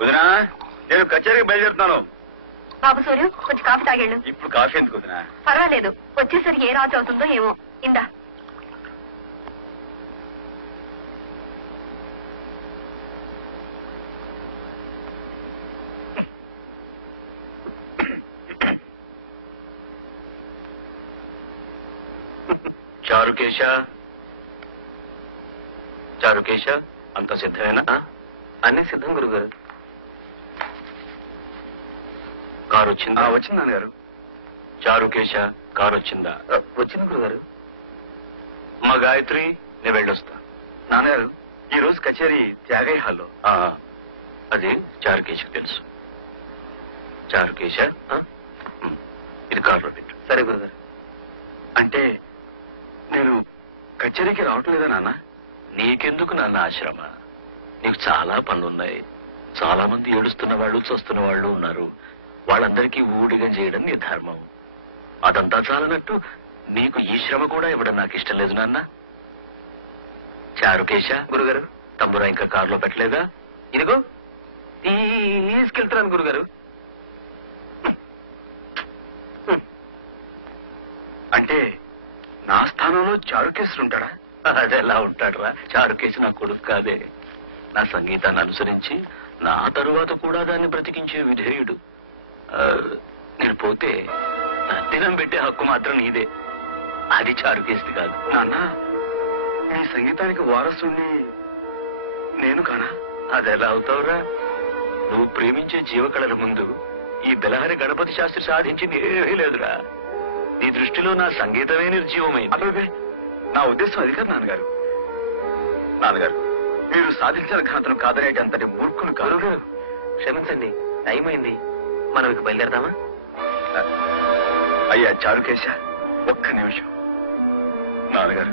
వదినా నేను కచేరీకి బయలుదేరుతున్నాను. బాబు సూర్యం కొంచెం కాఫీ తాగేళ్ళు. ఇప్పుడు కాఫీ ఎందుకు వదినా? పర్వాలేదు, వచ్చేసరికి ఏ రాజు అవుతుందో ఏమో. ఇందా. చారుకేశ చారుకేశ అంత సిద్ధమేనా? అన్నీ సిద్ధం గురుగారు. కారు వచ్చిందా? వచ్చింది నాన్నగారు. చారుకేశ కారు వచ్చిందా? వచ్చింది గురుగారు. మా గాయత్రి నేను వెళ్ళొస్తా. నాన్నగారు ఈ రోజు కచేరీ త్యాగయ్య హాల్లో. అది చారుకేశకు తెలుసు. చారుకేశ ఇది కారులో పెట్టు. సరే గురుగారు. అంటే నేను కచేరీకి రావటం లేదా నాన్న? నీకెందుకు నాన్న ఆశ్రమ? నీకు చాలా పనులున్నాయి. చాలా మంది ఏడుస్తున్న వాళ్ళు చూస్తున్న వాళ్ళు ఉన్నారు. వాళ్ళందరికీ ఊడిగం చేయడం నీ ధర్మం. అదంతా చాలనట్టు నీకు ఈ శ్రమ కూడా ఇవ్వడం నాకు ఇష్టం లేదు నాన్న. చారుకేశ గురుగారు తంబురా ఇంకా కారులో పెట్టలేదా? ఇదిగో తీసుకెళ్తున్నాను గురుగారు. అంటే నా స్థానంలో చారుకేశుడు ఉంటాడా? అదెలా ఉంటాడురా? చారుకేశు నా కొడుకు కాదే. నా సంగీతాన్ని అనుసరించి నా తరువాత కూడా దాన్ని బ్రతికించే విధేయుడు. నేను పోతే తద్దినం పెట్టే హక్కు మాత్రం నీదే. అది చారుకేశుది కాదు. నాన్న నీ సంగీతానికి వారసుని నేను కానా? అదెలా అవుతావురా? నువ్వు ప్రేమించే జీవకళల ముందు ఈ బెలహరి గణపతి శాస్త్రి సాధించింది ఏమీ లేదురా. నీ దృష్టిలో నా సంగీతమే నిర్జీవమైంది. నా ఉద్దేశం అది కాదు నాన్నగారు. నాన్నగారు మీరు సాధించిన ఘనతను కాదనేటి అంతటి మూర్ఖులు కాదు. క్షమించండి, టైం అయింది. మనం ఇక బయలుదేరదామా? అయ్యా చారుకేశ ఒక్క నిమిషం. నాన్నగారు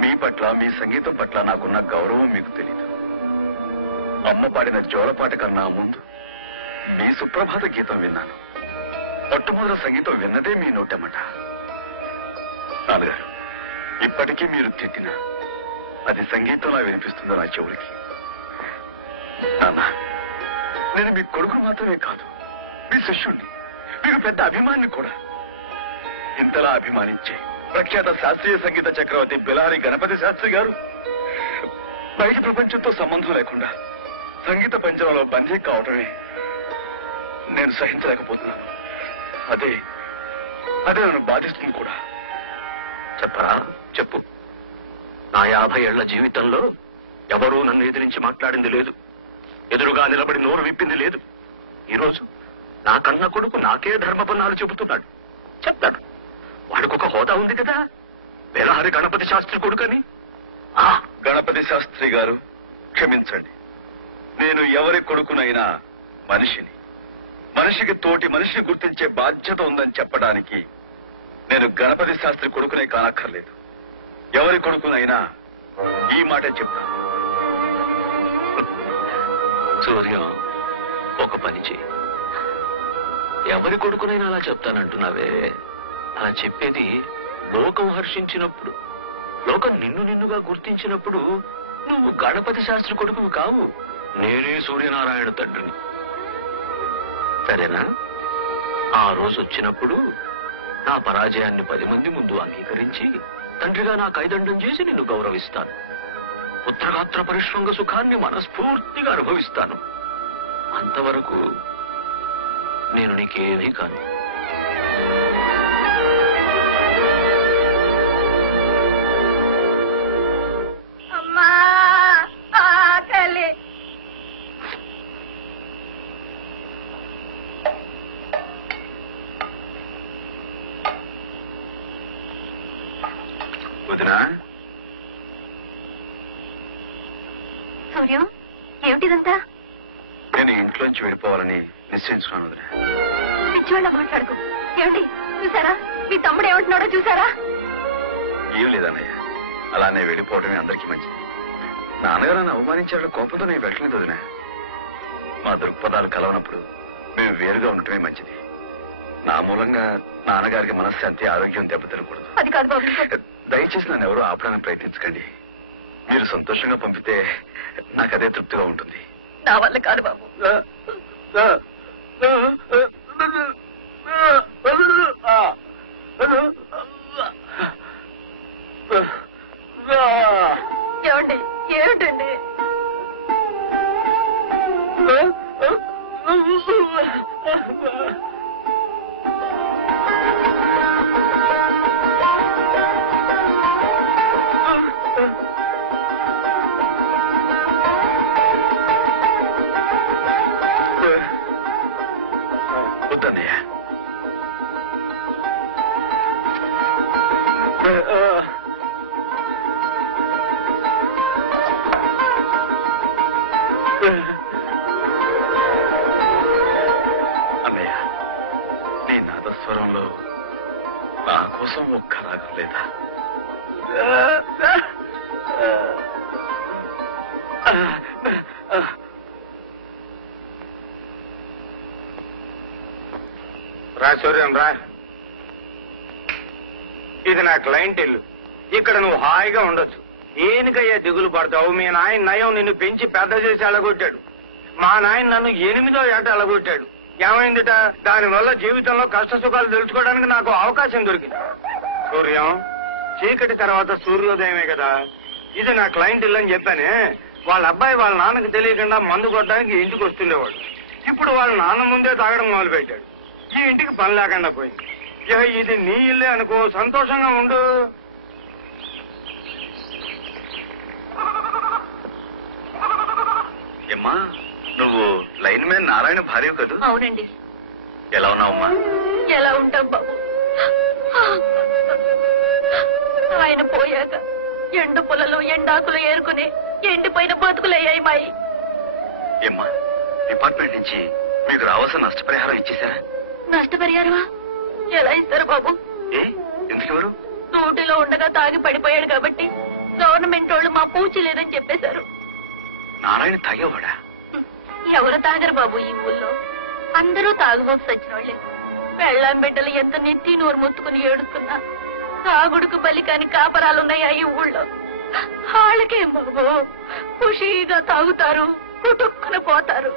మీ పట్ల మీ సంగీతం పట్ల నాకున్న గౌరవం మీకు తెలీదు. అమ్మ పాడిన జోలపాట కన్నా ముందు మీ సుప్రభాత గీతం విన్నాను. మొట్టమొదటి సంగీతం విన్నదే మీ నోటమ్మట. నాన్నగారు ఇప్పటికీ మీరు తిట్టినా అది సంగీతంలా వినిపిస్తుందో నా చెవులకి. నాన్న నేను మీ కొడుకు మాత్రమే కాదు, మీ శిష్యుణ్ణి, మీకు పెద్ద అభిమాని కూడా. ఇంతలా అభిమానించే ప్రఖ్యాత శాస్త్రీయ సంగీత చక్రవర్తి బెలహరి గణపతి శాస్త్రి గారు బయట ప్రపంచంతో సంబంధం లేకుండా సంగీత పంచరంలో బందీ కావటమే నేను సహించలేకపోతున్నాను. అదే నన్ను బాధిస్తుంది కూడా. చెప్పరా? చెప్పు. నా 50 ఏళ్ల జీవితంలో ఎవరూ నన్ను ఎదిరించి మాట్లాడింది లేదు. ఎదురుగా నిలబడి నోరు విప్పింది లేదు. ఈరోజు నా కన్న కొడుకు నాకే ధర్మపన్నాలు చెబుతున్నాడు. చెప్తాడు. వాడికొక హోదా ఉంది కదా, బెలహరి గణపతి శాస్త్రి కొడుకని. గణపతి శాస్త్రి గారు క్షమించండి. నేను ఎవరి కొడుకునైనా మనిషిని, మనిషికి తోటి మనిషిని గుర్తించే బాధ్యత ఉందని చెప్పడానికి నేను గణపతి శాస్త్రి కొడుకునే కానక్కర్లేదు. ఎవరి కొడుకునైనా ఈ మాట చెప్తాను. సూర్యం ఒక పని చేయి. ఎవరి కొడుకునైనా అలా చెప్తానంటున్నావే? అలా చెప్పేది లోకం హర్షించినప్పుడు, లోకం నిన్నుగా గుర్తించినప్పుడు నువ్వు గణపతి శాస్త్రి కొడుకు కావు, నేనే సూర్యనారాయణ తండ్రిని. సరేనా? ఆ రోజు వచ్చినప్పుడు నా పరాజయాన్ని 10 మంది ముందు అంగీకరించి తండ్రిగా నా కైదండం చేసి నిన్ను గౌరవిస్తాను. పుత్రగాత్ర పరిశ్రంగ సుఖాన్ని మనస్ఫూర్తిగా అనుభవిస్తాను. అంతవరకు నేను నీకేమీ కాను. అమ్మా తల్లి. వదినా? సూర్యం ఏమిటిదంతా? నేను ఇంట్లోంచి వెళ్ళిపోవాలని నిశ్చయించుకున్నాను వదినా. పిచ్చివాళ్ళ మాట్లాడుకో. ఏమండి చూసారా? మీ తమ్ముడు ఏమంటున్నాడో చూసారా? ఏం లేదన్నయ్య, అలానే వెళ్ళిపోవడమే అందరికీ మంచిది. నాన్నగారు నన్ను అవమానించాడు, కోపంతో నేను వెళ్ళలేదు వదినా. మా దృక్పథాలు కలవనప్పుడు మేము వేరుగా ఉండటమే మంచిది. నా మూలంగా నాన్నగారికి మనశ్శాంతి, ఆరోగ్యం దెబ్బతినకూడదు. అది కాదు బాబు. దయచేసి నన్ను ఎవరూ ఆపడానికి ప్రయత్నించకండి. మీరు సంతోషంగా పంపితే నాకు అదే తృప్తిగా ఉంటుంది. నా వల్ల కాదు బాబు. ఏమండి ఏమిటండి? వద్దన్నయ్య, అన్నయ్య, నీ నాదస్వరంలో నా కోసం ఒక్క రాగం లేదా? రా సూర్యం రా. ఇది నా క్లయింట్ ఇల్లు. ఇక్కడ నువ్వు హాయిగా ఉండొచ్చు. ఏనికయ్యా దిగులు పడతావు? మీ నాయన నయం నిన్ను పెంచి పెద్ద చేసి అలగొట్టాడు. మా నాయన నన్ను 8వ ఏట అలగొట్టాడు. ఏమైందిట? దానివల్ల జీవితంలో కష్ట సుఖాలు తెలుసుకోవడానికి నాకు అవకాశం దొరికింది. సూర్యం, చీకటి తర్వాత సూర్యోదయమే కదా. ఇది నా క్లయింట్ ఇల్లు అని చెప్పానే. వాళ్ళ అబ్బాయి వాళ్ళ నాన్నకి తెలియకుండా మందు కొట్టడానికి ఇంటికి వస్తుండేవాడు. ఇప్పుడు వాళ్ళ నాన్న ముందే తాగడం మొదలు పెట్టాడు. ఈ ఇంటికి పని లేకుండా పోయింది. ఇది నీ ఇల్లే అనుకో, సంతోషంగా ఉండు. ఏమ్మా, నువ్వు లైన్ మ్యాన్ నారాయణ భార్య కదూ? అవునండి. ఎలా ఉన్నావమ్మా? ఎలా ఉంటాం బాబు? ఆయన పోయాక ఎండు పొలలు ఎండాకులు ఏరుకుని ఎండిపోయిన బతుకులయ్యాయి మాయి. ఏమ్మా, డిపార్ట్మెంట్ నుంచి మీకు రావాల్సిన నష్టపరిహారం ఇచ్చేసారా? నష్టపరిహారమా? ఎలా ఇస్తారు బాబు? ఏ ఎందుకెవరు? డ్యూటీలో ఉండగా తాగి పడిపోయాడు కాబట్టి గవర్నమెంట్ వాళ్ళు మా పూచి లేదని చెప్పేశారు. నారాయణ తాగేవాడా? ఎవరు తాగరు బాబు ఈ ఊళ్ళో. అందరూ తాగుబోకు సచ్చిన వాళ్ళే. పెళ్ళాం బిడ్డలు ఎంత నెత్తి నోరు మొత్తుకుని ఏడుస్తున్నా తాగుడుకు బలి కాని కాపరాలున్నాయా ఈ ఊళ్ళో? వాళ్ళకేం బాబు, ఖుషీగా తాగుతారు, కుటుక్కున పోతారు.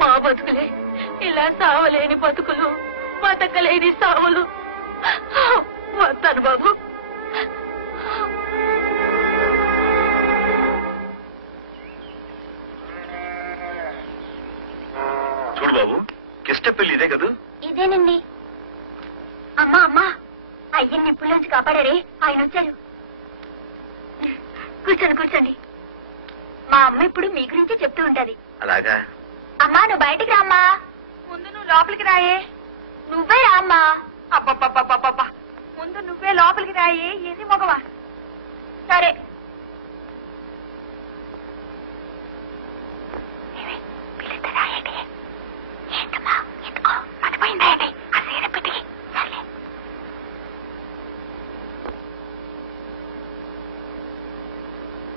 మా బతుకులే ఇలా సావలేని బతుకులు, బతకలేని సావులు. వస్తాను బాబు. చూడు బాబు, కిష్టపల్లి ఇదే కదూ? ఇదేనండి. అమ్మా అమ్మా, అయ్యని నిప్పుల్లోంచి కాపాడారే, ఆయన వచ్చారు. కూర్చోండి కూర్చోండి. మా అమ్మ ఇప్పుడు మీ గురించి చెప్తూ ఉంటది. అలాగా? అమ్మా నువ్వు బయటికి రామ్మా. ముందు నువ్వు లోపలికి రాయే. నువ్వే రామ్మా. అబ్బబ్బబ్బబ్బబ్బా, ముందు నువ్వే లోపలికి రాయే. ఏది మగవా? సరే.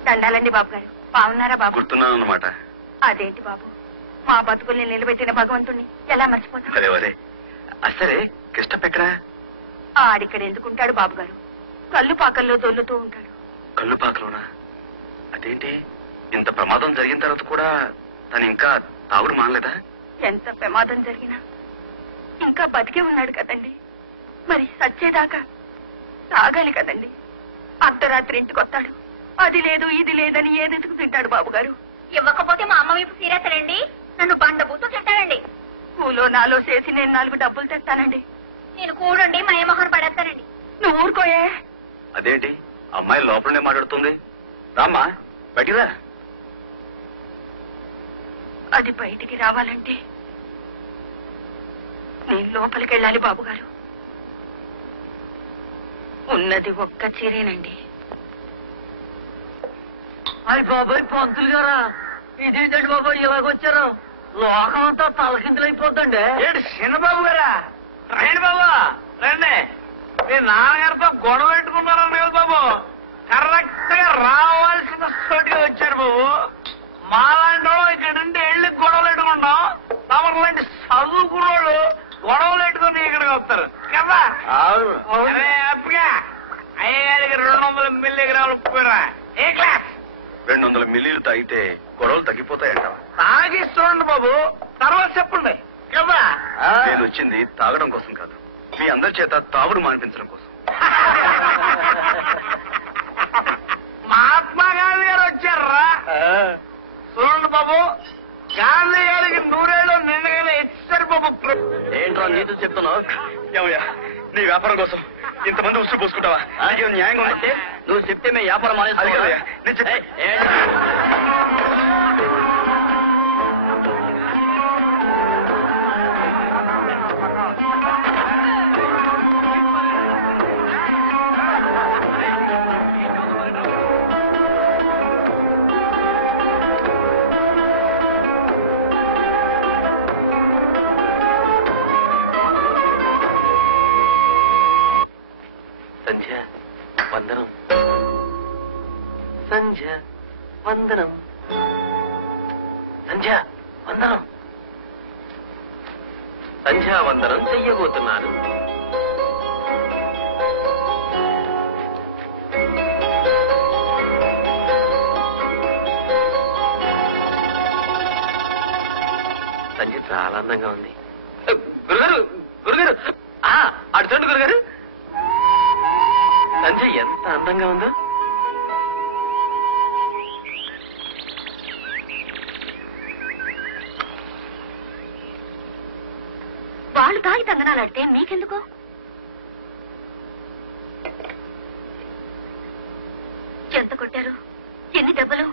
దండాలండి బాబు గారు. బాగున్నారా బాబు? గుర్తున్నాను అన్నమాట. అదేంటి బాబు, మా బతుకుల్ని నిలబెట్టిన భగవంతుణ్ణి ఎలా మర్చిపోతాం? అరే వరే, అసరే కిష్టపెక్కడా? ఆడిక్కడ ఎందుకుంటాడు బాబు గారు? కళ్ళు పాకల్లో దొల్లుతూ ఉంటాడు. కళ్ళు పాకలోనా? అదేంటి, ఇంత ప్రమాదం జరిగిన తర్వాత కూడా తను ఇంకా తాగుడు మానలేదా? ఎంత ప్రమాదం జరిగినా ఇంకా బతికే ఉన్నాడు కదండి. మరి సచ్చేదాకా తాగాలి కదండి. అర్ధరాత్రి ఇంటికి వస్తాడు. అది లేదు ఇది లేదని ఏదెతుకు తింటాడు బాబు గారు. ఇవ్వకపోతే మా అమ్మ వైపు సీరియసండి. నన్ను బండబూతో తింటానండి. కూలో నాలో చేసి నేను 4 డబ్బులు తెస్తానండి. నేను కూడండి మయమోహన్ పడేస్తానండి. నువ్వు ఊరుకోయే. అదేంటి, అమ్మాయి లోపలనే మాట్లాడుతుంది? రామ్మా, బయటిరా. అది బయటికి రావాలంటే నేను లోపలికి వెళ్ళాలి బాబు గారు. ఉన్నది ఒక్క చీరేనండి. అయ్యి బాబాయ్, పంతులు గారా, ఇదేంటండి బాబాయ్ ఇలాగొచ్చారు? లోకం అంతా తలకిందులైపోద్దండి. ఏంటి చిన్నబాబు గారా? రండి బాబు, రండి. మీ నాన్నగారితో గొడవ పెట్టుకున్నారన్న కదా బాబు. కరెక్ట్ గా రావాల్సిన చోటుగా వచ్చారు బాబు. మాలాంటి వాళ్ళు ఇక్కడ నుండి వెళ్ళి గొడవలు పెట్టుకుంటాం. తమరు లాంటి చదువుకున్నోళ్ళు గొడవలు పెట్టుకుని ఇక్కడికి వస్తారు కదా. అరే అప్పగా అయ్యగారికి 200 మిల్లీగ్రాములు ఉప్పురా. ఏ క్లాస్ 200 మిల్లీలు తాగితే గొడవలు తగ్గిపోతాయంట. తాగిస్తుండండి బాబు, తర్వాత చెప్పండి కదా. నేను వచ్చింది తాగడం కోసం కాదు, మీ అందరి చేత తాగుడు మానిపించడం కోసం. మహాత్మా గాంధీ గారు వచ్చారా? చూడండి బాబు, గాంధీ గారికి 100 ఏళ్ళు నిన్నగానే ఇచ్చారు బాబు. ఏంట్రా నీతో చెప్తున్నావు? ఏమయ్యా, నీ వ్యాపారం కోసం ఇంతమంది ఉసురు పోసుకుంటావా? నీకేం న్యాయంగా ఉంటే నువ్వు చెప్తే మేము వ్యాపారం అది కదయ్యా, నేను చెప్పే సంధ్య వందనం, సంధ్య వందనం, సంధ్య వందనం, సంధ్యా వందనం చెయ్యబోతున్నాను. సంధ్య చాలా అందంగా ఉంది. గురుగారు, గురుగారు, అటు చూడండి గురుగారు, సంధ్య ఎంత అందంగా ఉందో. వాళ్ళు తాగి తందనాలాడితే మీకెందుకు? ఎంత కొట్టారు? ఎన్ని దెబ్బలు?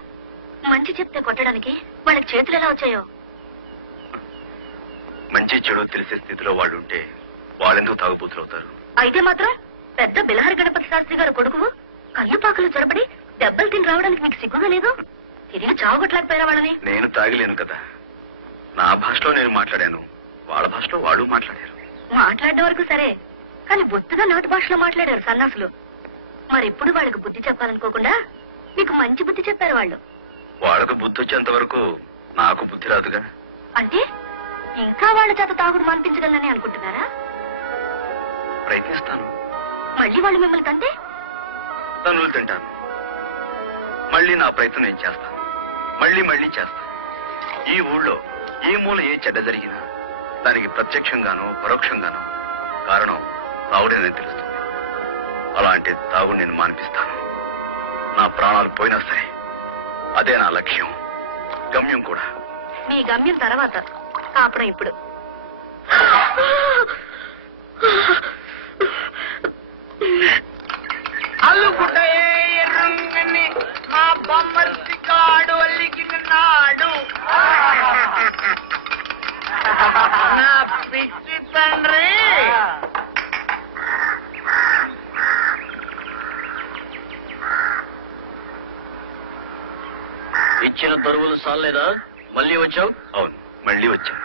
మంచి చెప్తే కొట్టడానికి వాళ్ళకి చేతులు ఎలా వచ్చాయో? మంచి చెడు తెలిసే స్థితిలో వాళ్ళు ఉంటే వాళ్ళెందుకు తాగుబోతులు అవుతారు? అయితే మాత్రం పెద్ద బిలహరి గణపతి శాస్త్రి గారు కొడుకు కళ్ళుపాకలు జరబడి దెబ్బలు తిని రావడానికి మీకు సిగ్గుగా లేదు? తిరిగి చావగొట్టలేకపోయారా వాళ్ళని? నేను తాగిలేను కదా, నా భాషలో నేను మాట్లాడాను, వాళ్ళ భాషలో వాళ్ళు మాట్లాడారు. మాట్లాడడం వరకు సరే, కానీ బొత్తుగా నాటు భాషలో మాట్లాడారు సన్నాసులు. మరి ఇప్పుడు వాళ్ళకి బుద్ధి చెప్పాలనుకోకుండా మీకు మంచి బుద్ధి చెప్పారు వాళ్ళు. వాళ్ళకు బుద్ధి వచ్చేంత వరకు నాకు బుద్ధి రాదుగా. అంటే ఇంకా వాళ్ళ చేత తాగుడు మానిపించగలనని అనుకుంటున్నారా? ప్రయత్నిస్తాను. మళ్ళీ వాళ్ళు మిమ్మల్ని తంటే? తనులు తింటాను. మళ్ళీ నా ప్రయత్నం నేను చేస్తాను, మళ్ళీ మళ్ళీ చేస్తాను. ఈ ఊళ్ళో ఏ మూల ఏ చెడ్డ జరిగినా దానికి ప్రత్యక్షంగానో పరోక్షంగానో కారణం తాగుడేనని తెలుస్తుంది. అలాంటి తాగుడు నేను మానిపిస్తాను. నా ప్రాణాలు పోయినా సరే అదే నా లక్ష్యం, గమ్యం కూడా. మీ గమ్యం తర్వాత, కాపురం ఇప్పుడు. అల్లుకుంటాయే ఎర్రంగని మా బొమ్మర్తి కాడు అల్లికినాడు నా పిచ్చి తండ్రి. ఇచ్చిన దొరువులు సాలేదా? మళ్ళీ వచ్చావు? అవును, మళ్ళీ వచ్చాను.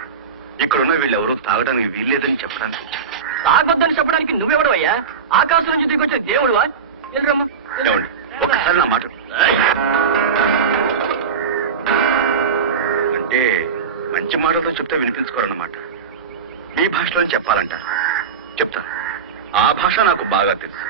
ఇక్కడున్న వీళ్ళెవరూ తాగడానికి వీల్లేదని చెప్పడానికి వచ్చాను. తాగొద్దని చెప్పడానికి నువ్వెవడవయ్యా? ఆకాశం నుంచి దిగొచ్చిన దేవుడువా? వెళ్ళరమ్మా. ఏమండి, ఒక్కసారి నా మాట. అంటే మంచి మాటలతో చెప్తే వినిపించుకోరన్నమాట. మీ భాషలో చెప్పాలంటారు. చెప్తాను. ఆ భాష నాకు బాగా తెలుసు.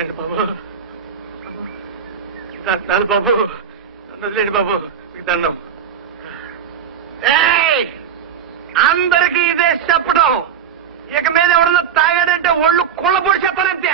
లేండి బాబు, దండాలు బాబు, లేండి బాబు, మీకు దండం. అందరికీ ఇదే చెప్పడం, ఇక మీద ఎవరన్నా తాగాడంటే ఒళ్ళు కుళ్ళబొడి చెప్పాలంతే.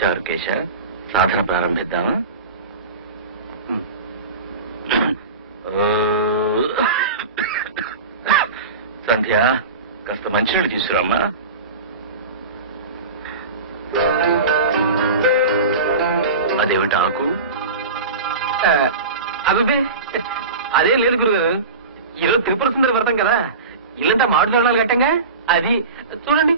చారుకేశ, సాధన ప్రారంభిద్దామా? సంధ్య, కాస్త మంచినీళ్ళు తీసుకురామ్మా. అదేమిటి ఆకు? అదే అదేం లేదు గురుగారు, ఈరోజు త్రిపుర సుందరి వ్రతం కదా, ఇల్లంతా మామిడి తోరణాలు కట్టంగా, అది చూడండి.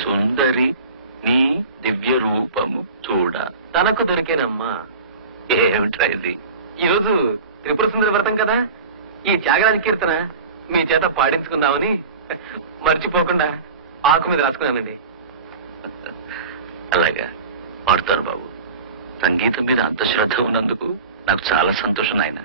సుందరి నీ దివ్య రూపము చూడ తనకు దొరికేనమ్మా. ఏమిట్రా ఇది? ఈరోజు త్రిపుర సుందరి వ్రతం కదా, ఈ త్యాగరాజ కీర్తన మీ చేత పాడించుకుందామని మర్చిపోకుండా ఆకు మీద రాసుకున్నానండి. అలాగా, పాడుతాను బాబు. సంగీతం మీద అంత శ్రద్ధ ఉన్నందుకు నాకు చాలా సంతోషం నాయన.